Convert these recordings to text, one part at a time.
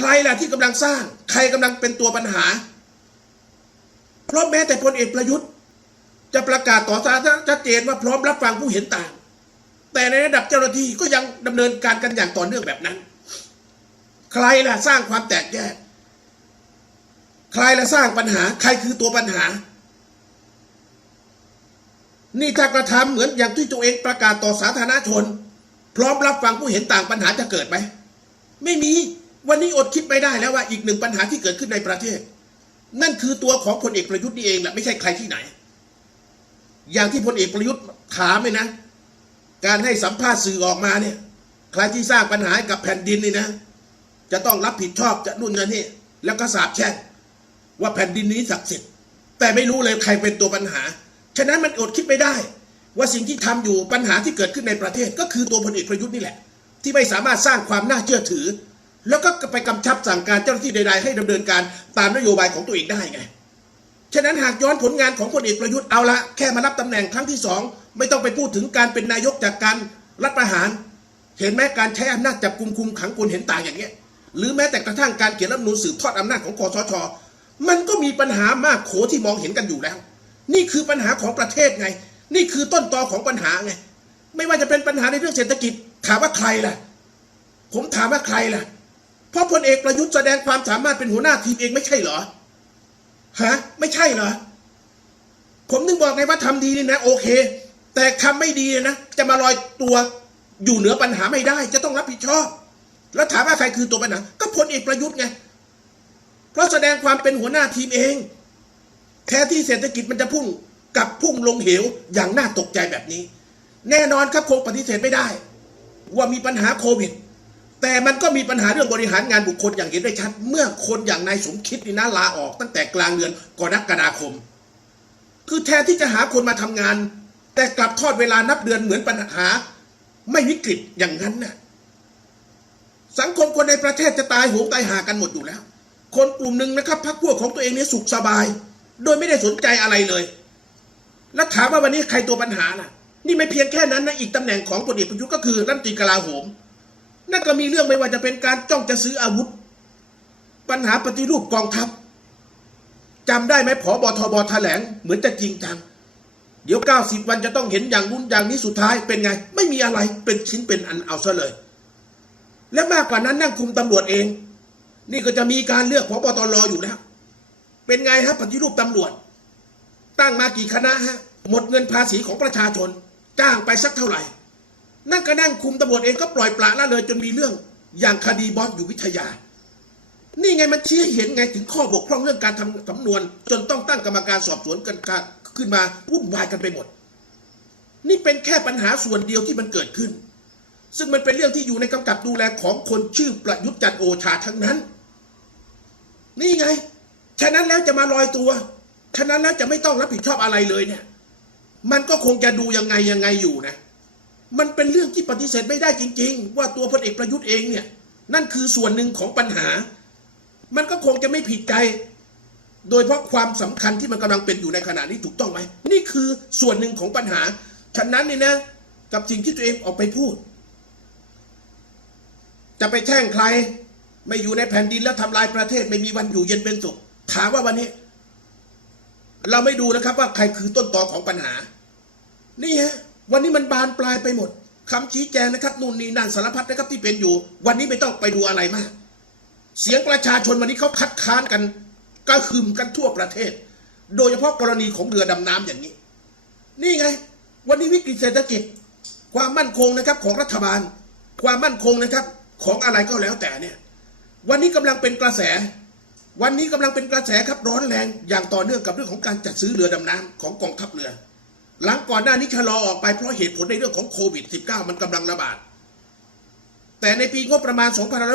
ใครล่ะที่กำลังสร้าง ใครกำลังเป็นตัวปัญหา เพราะแม้แต่พลเอกประยุทธ์ จะประกาศต่อสาธารณะชัดเจนว่าพร้อมรับฟังผู้เห็นต่าง แต่ในระดับเจ้าหน้าที่ก็ยังดำเนินการกันอย่างต่อเนื่องแบบนั้น ใครล่ะสร้างความแตกแยก ใครล่ะสร้างปัญหา ใครคือตัวปัญหา นี่ถ้ากระทำเหมือนอย่างที่ตัวเองประกาศต่อสาธารณชน พร้อมรับฟังผู้เห็นต่างปัญหาจะเกิดไหมไม่มี วันนี้อดคิดไม่ได้แล้วว่าอีกหนึ่งปัญหาที่เกิดขึ้นในประเทศ นั่นคือตัวของพลเอกประยุทธ์นี่เองแหละไม่ใช่ใครที่ไหน อย่างที่พลเอกประยุทธ์ถามเลยนะ การให้สัมภาษณ์สื่อออกมาเนี่ย ใครที่สร้างปัญหาให้กับแผ่นดินนี่นะ จะต้องรับผิดชอบจะนู่นนั่นนี่แล้วก็สาบแช่งว่าแผ่นดินนี้ศักดิ์สิทธิ์แต่ไม่รู้เลยใครเป็นตัวปัญหา ฉะนั้นมันอดคิดไม่ได้ ว่าสิ่งที่ทำอยู่ปัญหาที่เกิดขึ้นในประเทศ ก็คือตัวพลเอกประยุทธ์นี่แหละ ที่ไม่สามารถสร้างความน่าเชื่อถือ แล้วก็ไปกำชับสั่งการเจ้าหน้าที่ใด ๆ ให้ดำเนินการตามนโยบายของตัวเองได้ไง ฉะนั้นหากย้อนผลงานของพลเอกประยุทธ์เอาละแค่มารับตำแหน่งครั้งที่สองไม่ต้องไปพูดถึงการเป็นนายกจากการรัฐประหาร เห็นไหมการใช้อำนาจจับกุมคุมขังคนเห็นต่างอย่างเงี้ย หรือแม้แต่กระทั่งการเขียนรัฐมนูญสืบทอดอำนาจของคอสช มันก็มีปัญหามากโขที่มองเห็นกันอยู่แล้ว นี่คือปัญหาของประเทศไง นี่คือต้นตอของปัญหาไง ไม่ว่าจะเป็นปัญหาในเรื่องเศรษฐกิจ ถามว่าใครล่ะ ผมถามว่าใครล่ะ เพราะพลเอกประยุทธ์แสดงความสามารถเป็นหัวหน้าทีมเองไม่ใช่เหรอฮะไม่ใช่เหรอ ผมนึงบอกไงว่าทำดีนี่นะ โอเค แต่ทำไม่ดีนะจะมาลอยตัวอยู่เหนือปัญหาไม่ได้ จะต้องรับผิดชอบ แล้วถามว่าใครคือตัวปัญหาก็พลเอกประยุทธ์ไงเพราะแสดงความเป็นหัวหน้าทีมเองแท้ที่เศรษฐกิจมันจะพุ่งกลับพุ่งลงเหวอย่างน่าตกใจแบบนี้ แน่นอนครับคงปฏิเสธไม่ได้ ว่ามีปัญหาโควิด แต่มันก็มีปัญหาเรื่องบริหารงานบุคคลอย่างเห็นได้ชัด เมื่อคนอย่างนายสมคิดนี่นะลาออกตั้งแต่กลางเดือนกรกฎาคม คือแทนที่จะหาคนมาทำงาน แต่กลับทอดเวลานับเดือนเหมือนปัญหา ไม่วิกฤตอย่างนั้นน่ะสังคมคนในประเทศจะตายโหงตายหากันหมดอยู่แล้ว คนกลุ่มหนึ่งนะครับพักพวกของตัวเองเนี่ยสุขสบาย โดยไม่ได้สนใจอะไรเลย แล้วถามว่าวันนี้ใครตัวปัญหาล่ะ นี่ไม่เพียงแค่นั้นนะอีกตำแหน่งของพลเอกประยุทธ์ก็คือรัฐมนตรีกลาโหม นั่นก็มีเรื่องไม่ว่าจะเป็นการจ้องจะซื้ออาวุธ ปัญหาปฏิรูปกองทัพจำได้ไหมผอบอทบแถลงเหมือนจะจริงจัง เดี๋ยว 90 วันจะต้องเห็นอย่างนู้นอย่างนี้สุดท้ายเป็นไง ไม่มีอะไรเป็นชิ้นเป็นอันเอาซะเลย และมากกว่านั้นนั่งคุมตำรวจเอง นี่ก็จะมีการเลือกผบตรอยู่แล้ว เป็นไงฮะปฏิรูปตำรวจ ตั้งมากี่คณะฮะหมดเงินภาษีของประชาชน จ้างไปสักเท่าไหร่ นั่งก็นั่งคุมตำรวจเองก็ปล่อยปละละเลยจนมีเรื่องอย่างคดีบอสอยู่วิทยา นี่ไงมันชี้เห็นไงถึงข้อบกพร่องเรื่องการทำสำนวน จนต้องตั้งกรรมการสอบสวนกันขึ้นมาวุ่นวายกันไปหมด นี่เป็นแค่ปัญหาส่วนเดียวที่มันเกิดขึ้น ซึ่งมันเป็นเรื่องที่อยู่ในกำกับดูแลของคนชื่อประยุทธ์จันโอชาทั้งนั้น นี่ไง ฉะนั้นแล้วจะมาลอยตัว ฉะนั้นแล้วจะไม่ต้องรับผิดชอบอะไรเลยเนี่ย มันก็คงจะดูยังไงยังไงอยู่นะ มันเป็นเรื่องที่ปฏิเสธไม่ได้จริง ๆ ว่าตัวพลเอกประยุทธ์เองเนี่ยนั่นคือส่วนหนึ่งของปัญหา มันก็คงจะไม่ผิดใจ โดยเพราะความสำคัญที่มันกำลังเป็นอยู่ในขณะนี้ถูกต้องไหมนี่คือส่วนหนึ่งของปัญหา ฉะนั้นนี่นะ กับสิ่งที่ตัวเองออกไปพูด จะไปแช่งใครไม่อยู่ในแผ่นดินแล้วทำลายประเทศไม่มีวันอยู่เย็นเป็นสุข ถามว่าวันนี้ เราไม่ดูนะครับว่าใครคือต้นตอของปัญหา นี่ฮะ วันนี้มันบานปลายไปหมดคำชี้แจงนะครับนู่นนี่นั่นสารพัดนะครับที่เป็นอยู่ วันนี้ไม่ต้องไปดูอะไรมาก เสียงประชาชนวันนี้เขาคัดค้านกันกระหึ่มกันทั่วประเทศ โดยเฉพาะกรณีของเรือดำน้ำอย่างนี้ นี่ไง วันนี้วิกฤตเศรษฐกิจ ความมั่นคงนะครับของรัฐบาล ความมั่นคงนะครับของอะไรก็แล้วแต่เนี่ย วันนี้กำลังเป็นกระแส วันนี้กำลังเป็นกระแสครับร้อนแรงอย่างต่อเนื่องกับเรื่องของการจัดซื้อเรือดำน้ำของกองทัพเรือ หลังก่อนหน้านี้ชะลอออกไปเพราะเหตุผลในเรื่องของโควิด -19 มันกำลังระบาด แต่ในปีงบประมาณ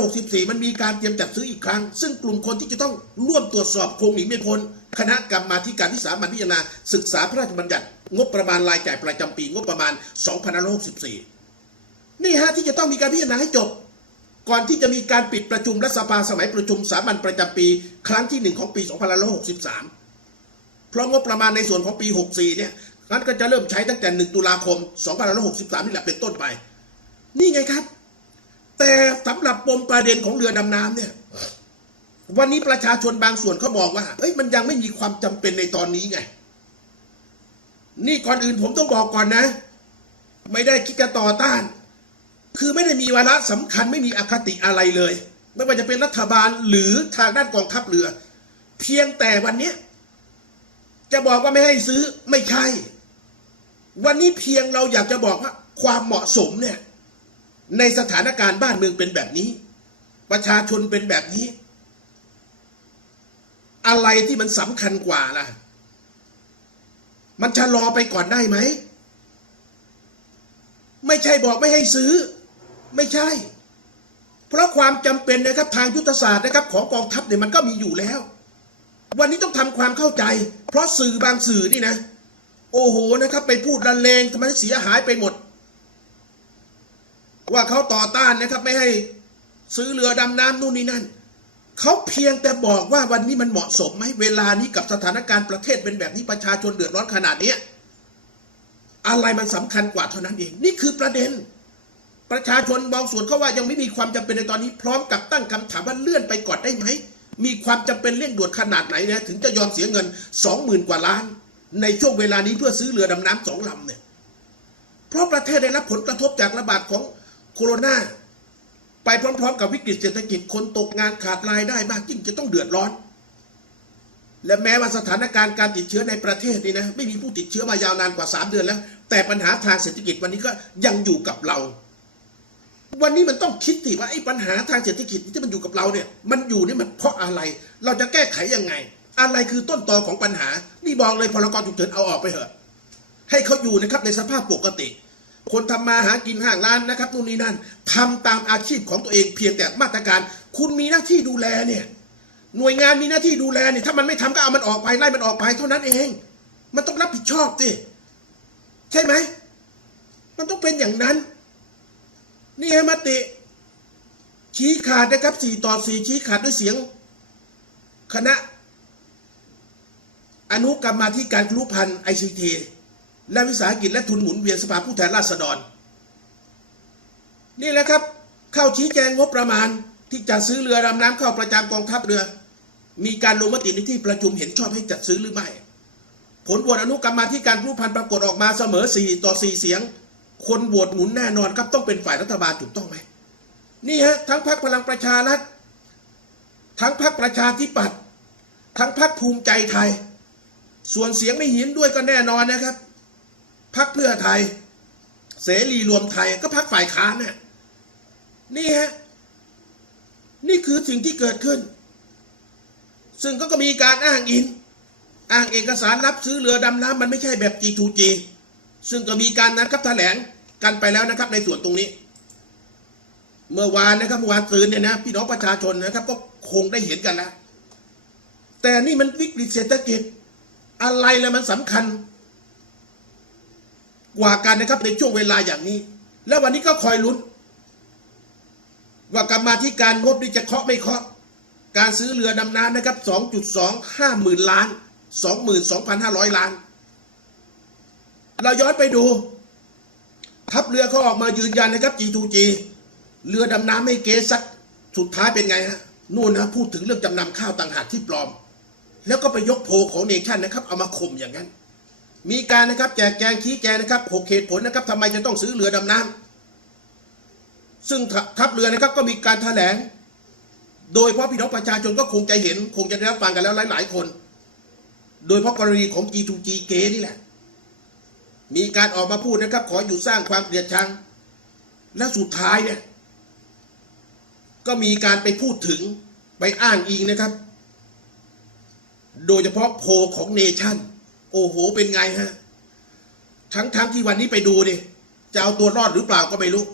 2564 มันมีการเตรียมจัดซื้ออีกครั้ง ซึ่งกลุ่มคนที่จะต้องร่วมตรวจสอบคงหนีไม่พ้นคณะกรรมาธิการที่สามัญพิจารณาศึกษาพระราชบัญญัติ งบประมาณรายจ่ายประจำปีงบประมาณ 2564 นี่ฮะที่จะต้องมีการพิจารณาให้จบ ก่อนที่จะมีการปิดประชุมรัฐสภาสมัยประชุมสามัญประจำปี ครั้งที่หนึ่งของปี 2563 เพราะงบประมาณในส่วนของปี 64 เนี่ย นั้นก็จะเริ่มใช้ตั้งแต่ 1 ตุลาคม 2563 นี่แหละเป็นต้นไป นี่ไงครับ แต่สำหรับปมประเด็นของเรือดำน้ำเนี่ย วันนี้ประชาชนบางส่วนเขามองว่าเอ้ยมันยังไม่มีความจำเป็นในตอนนี้ไง นี่ก่อนอื่นผมต้องบอกก่อนนะ ไม่ได้คิดจะต่อต้าน คือไม่ได้มีวาระสำคัญไม่มีอคติอะไรเลย ไม่ว่าจะเป็นรัฐบาลหรือทางด้านกองทัพเรือ เพียงแต่วันนี้จะบอกว่าไม่ให้ซื้อไม่ใช่ วันนี้เพียงเราอยากจะบอกว่าความเหมาะสมเนี่ยในสถานการณ์บ้านเมืองเป็นแบบนี้ ประชาชนเป็นแบบนี้ อะไรที่มันสำคัญกว่าล่ะ มันชะลอไปก่อนได้ไหม ไม่ใช่บอกไม่ให้ซื้อ ไม่ใช่ เพราะความจำเป็นนะครับทางยุทธศาสตร์นะครับ ของกองทัพเนี่ยมันก็มีอยู่แล้ว วันนี้ต้องทำความเข้าใจ เพราะสื่อบางสื่อนี่นะ โอ้โหนะครับ ไปพูดระเลงทำไมเสียหายไปหมด ว่าเขาต่อต้านนะครับ ไม่ให้ซื้อเรือดำน้ำนู่นนี่นั่นเขาเพียงแต่บอกว่าวันนี้มันเหมาะสมไหมเวลานี้กับสถานการณ์ประเทศเป็นแบบนี้ประชาชนเดือดร้อนขนาดเนี้ยอะไรมันสำคัญกว่าเท่านั้นเอง นี่คือประเด็น ประชาชนบางส่วนเขาว่ายังไม่มีความจำเป็นในตอนนี้พร้อมกับตั้งคำถามว่าเลื่อนไปก่อนได้ไหมมีความจำเป็นเร่งด่วนขนาดไหนนะถึงจะยอมเสียเงินสองหมื่นกว่าล้าน ในช่วงเวลานี้เพื่อซื้อเรือดำน้ำสองลำเนี่ย เพราะประเทศได้รับผลกระทบจากระบาดของโคโรนาไปพร้อม ๆ กับวิกฤตเศรษฐกิจคนตกงานขาดรายได้มากยิ่งจะต้องเดือดร้อน และแม้ว่าสถานการณ์การติดเชื้อในประเทศนี่นะไม่มีผู้ติดเชื้อมายาวนานกว่า 3 เดือนแล้ว แต่ปัญหาทางเศรษฐกิจวันนี้ก็ยังอยู่กับเรา วันนี้มันต้องคิดสิว่าไอ้ปัญหาทางเศรษฐกิจที่มันอยู่กับเราเนี่ย มันอยู่นี่มันเพราะอะไร เราจะแก้ไขยังไง อะไรคือต้นตอของปัญหา นี่บอกเลยพรกฉุกเฉินเอาออกไปเถอะ ให้เขาอยู่นะครับในสภาพปกติ คนทำมาหากินห้างร้านนะครับนู่นนี่นั่นทำตามอาชีพของตัวเองเพียงแต่มาตรการ คุณมีหน้าที่ดูแลเนี่ย หน่วยงานมีหน้าที่ดูแลเนี่ยถ้ามันไม่ทำก็เอามันออกไปไล่มันออกไปเท่านั้นเอง มันต้องรับผิดชอบสิใช่ไหมมันต้องเป็นอย่างนั้น นี่ฮะมติ ชี้ขาดนะครับสี่ต่อสี่ชี้ขาดด้วยเสียง คณะ อนุกรรมาธิการครุพันธ์ไอซีทีและวิสาหกิจและทุนหมุนเวียนสภาผู้แทนราษฎร นี่แหละครับ เข้าชี้แจงงบประมาณที่จะซื้อเรือดำน้ำเข้าประจำกองทัพเรือ มีการลงมติในที่ประชุมเห็นชอบให้จัดซื้อหรือไม่ ผลโหวตอนุกรรมาธิการผู้พันธ์ปรากฏออกมาเสมอ 4 ต่อ 4 เสียง คนโหวตหมุนแน่นอนครับต้องเป็นฝ่ายรัฐบาลถูกต้องไหมนี่ฮะทั้งพรรคพลังประชารัฐทั้งพรรคประชาธิปัตย์ทั้งพรรคภูมิใจไทย ส่วนเสียงไม่เห็นด้วยก็แน่นอนนะครับพรรคเพื่อไทย เสรีรวมไทยก็พรรคฝ่ายค้านน่ะนี่ฮะนี่คือสิ่งที่เกิดขึ้น ซึ่งก็มีการอ้างอิงอ้างเอกสารรับซื้อเรือดำน้ำมันไม่ใช่แบบ G2G ซึ่งก็มีการนะครับแถลงกันไปแล้วนะครับในส่วนตรงนี้ เมื่อวานนะครับเมื่อวานตื่นเนี่ยนะพี่น้องประชาชนนะครับ ก็คงได้เห็นกันแล้วแต่นี่มันวิกฤตเศรษฐกิจ อะไรแล้วมันสำคัญ กว่ากันนะครับในช่วงเวลาอย่างนี้ แล้ววันนี้ก็คอยลุ้น ว่ากรรมาธิการงบนี่จะเคาะไม่เคาะ การซื้อเรือดำน้ำนะครับ 2.25หมื่นล้าน 22,500 ล้าน เราย้อนไปดูทัพเรือเขาออกมายืนยันนะครับ G2G เรือดำน้ำไม่เกสักสุดท้ายเป็นไงฮะนู่นนะพูดถึงเรื่องจำนำข้าวต่างหากที่ปลอม แล้วก็ไปยกโพของเนชั่นนะครับ เอามาข่มอย่างนั้น มีการนะครับแจกแจงชี้แจงนะครับหกเหตุผลนะครับทำไมจะต้องซื้อเรือดำน้ำซึ่งทัพเรือนะครับก็มีการแถลง โดยเพราะพี่น้องประชาชนก็คงจะเห็น คงจะได้รับฟังกันแล้วหลาย ๆ คน โดยเพราะกรณีของ G2G เกนี่แหละ มีการออกมาพูดนะครับ ขออยู่สร้างความเกลียดชัง และสุดท้ายเนี่ยก็มีการไปพูดถึงไปอ้างอิงนะครับ โดยเฉพาะโพลของเนชั่น โอ้โห เป็นไงฮะ ทั้งทั้งที่วันนี้ไปดูดิจะเอาตัวรอดหรือเปล่าก็ไม่รู้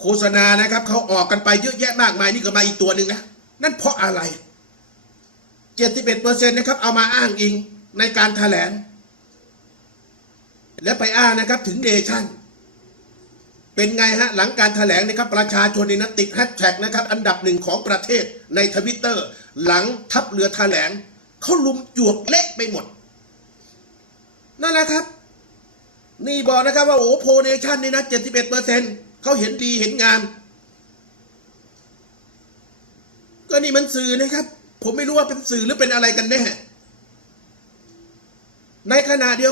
โฆษณานะครับเขาออกกันไปเยอะแยะมากมายนี่ก็มาอีกตัวหนึ่งนะ นั่นเพราะอะไร 71%นะครับ เอามาอ้างอิงในการแถลง และไปอ้างนะครับถึงเนชั่น เป็นไงฮะ หลังการแถลงนะครับ ประชาชนในนะติดแฮชแท็กนะครับ อันดับหนึ่งของประเทศในทวิตเตอร์ หลังทัพเรือแถลงเขาลุมจวกเละไปหมด นั่นแหละครับ นี่บอกนะครับว่าโอ้โพเนชั่นนี่นะ71%เขาเห็นดีเห็นงาม ก็นี่มันสื่อนะครับ ผมไม่รู้ว่าเป็นสื่อหรือเป็นอะไรกันแน่ในขณะเดียว